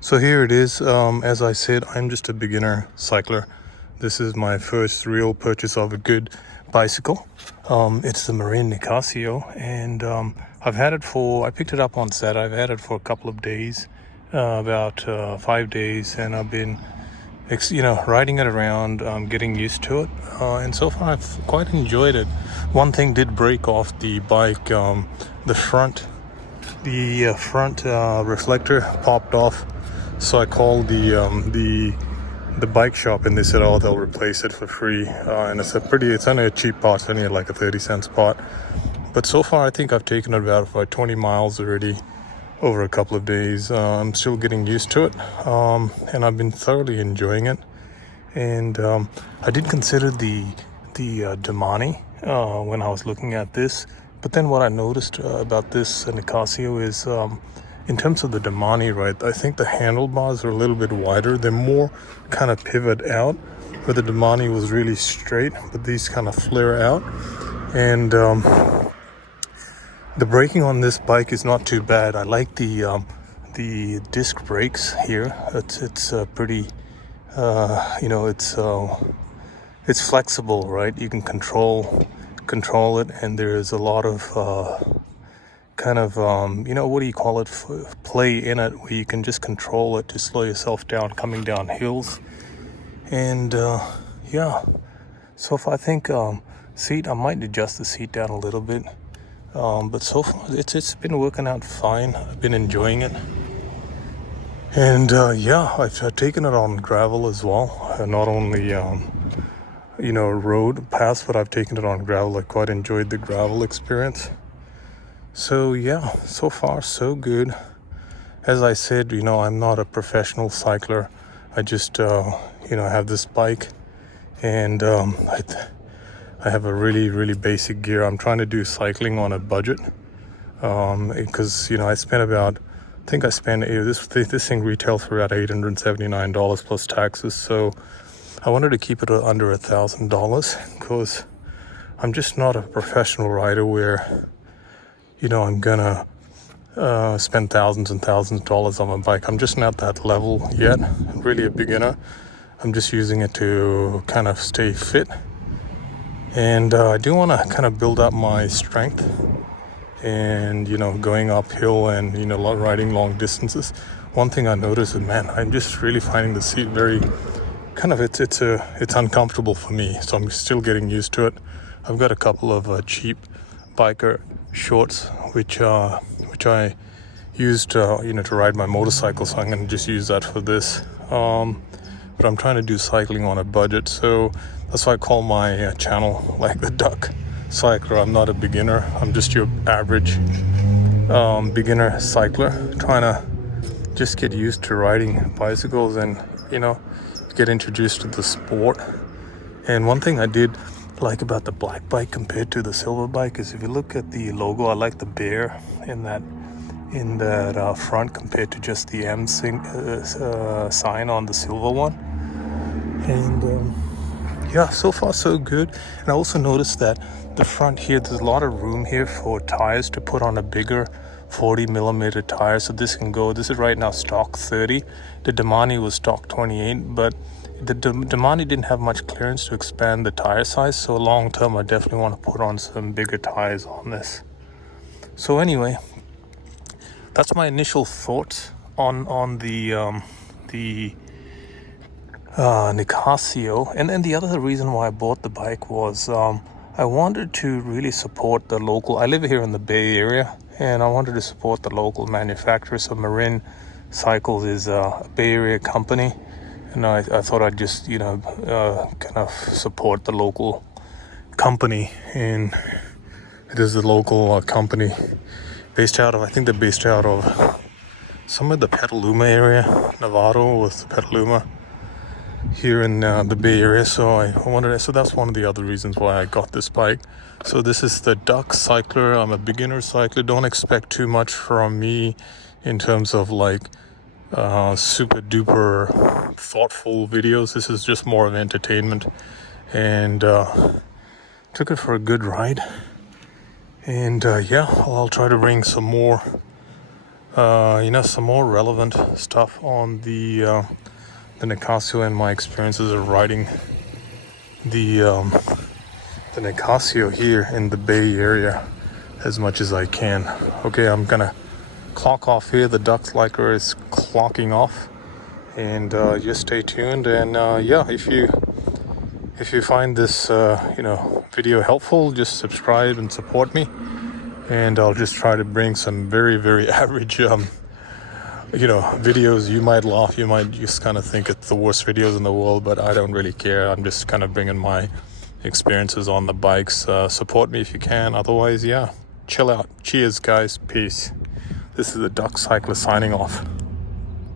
So here it is. As I said, I'm just a beginner cycler. This is my first real purchase of a good bicycle. It's the Marin Nicasio, and I picked it up on Saturday. I've had it for a couple of days, about 5 days, and I've been, riding it around, getting used to it. And so far, I've quite enjoyed it. One thing did break off the bike. The front reflector popped off. So I called the bike shop, and they said, oh, they'll replace it for free. And it's only a cheap part. It's only like a 30-cent part. But so far, I think I've taken it about 20 miles already over a couple of days. I'm still getting used to it, and I've been thoroughly enjoying it. And I did consider the Domane when I was looking at this. But then what I noticed about this Nicasio is, in terms of the Domane, right, I think the handlebars are a little bit wider. They're more kind of pivot out, where the Domane was really straight, but these kind of flare out. And the braking on this bike is not too bad. I like the disc brakes here. It's pretty, it's flexible, right? You can control it, and there's a lot of what do you call it, play in it, where you can just control it to slow yourself down coming down hills. And so if I think seat, I might adjust the seat down a little bit, but so far it's been working out fine. I've been enjoying it. And I've taken it on gravel as well, not only road paths, but I've taken it on gravel. I quite enjoyed the gravel experience. So yeah, so far so good. As I said, I'm not a professional cycler. I just have this bike, and I have a really, really basic gear. I'm trying to do cycling on a budget, because I spent this thing retails for about $879 plus taxes. So I wanted to keep it under $1,000, because I'm just not a professional rider where I'm gonna spend thousands and thousands of dollars on my bike. I'm just not that level yet. I'm really a beginner. I'm just using it to kind of stay fit. And I do want to kind of build up my strength, and going uphill and riding long distances. One thing I noticed is, man, I'm just really finding the seat very kind of, it's uncomfortable for me. So I'm still getting used to it. I've got a couple of cheap biker shorts which I used to ride my motorcycle, so I'm going to just use that for this. But I'm trying to do cycling on a budget, so that's why I call my channel like the Duck Cycler. I'm not a beginner. I'm just your average beginner cycler, trying to just get used to riding bicycles and get introduced to the sport. And one thing I did like about the black bike compared to the silver bike is, if you look at the logo, I like the bear in that front compared to just the M sign on the silver one. And so far so good. And I also noticed that the front here, there's a lot of room here for tires to put on a bigger 40 millimeter tire. So this is right now stock 30. The Domane was stock 28, but the Domane didn't have much clearance to expand the tire size. So long term, I definitely want to put on some bigger tires on this. So anyway, that's my initial thoughts on the Nicasio. And the other reason why I bought the bike was, I wanted to really support the local. I live here in the Bay Area, and I wanted to support the local manufacturer. So Marin Cycles is a Bay Area company, and I thought I'd just kind of support the local company. And it is a local company based out of, I think they're based out of some of the Petaluma area, Novato with Petaluma, here in the Bay Area. So so that's one of the other reasons why I got this bike. So this is the Duck Cycler. I'm a beginner cycler. Don't expect too much from me in terms of super duper thoughtful videos. This is just more of entertainment, and took it for a good ride. And I'll try to bring some more some more relevant stuff on the Nicasio and my experiences of riding the Nicasio here in the Bay Area as much as I can. Okay, I'm gonna clock off here. The duck liker is clocking off, and just stay tuned. And yeah, if you find this video helpful, just subscribe and support me, and I'll just try to bring some very, very average videos. You might laugh, you might just kind of think it's the worst videos in the world, but I don't really care. I'm just kind of bringing my experiences on the bikes. Support me if you can. Otherwise, yeah, chill out. Cheers, guys. Peace. This is the Duck Cyclist signing off.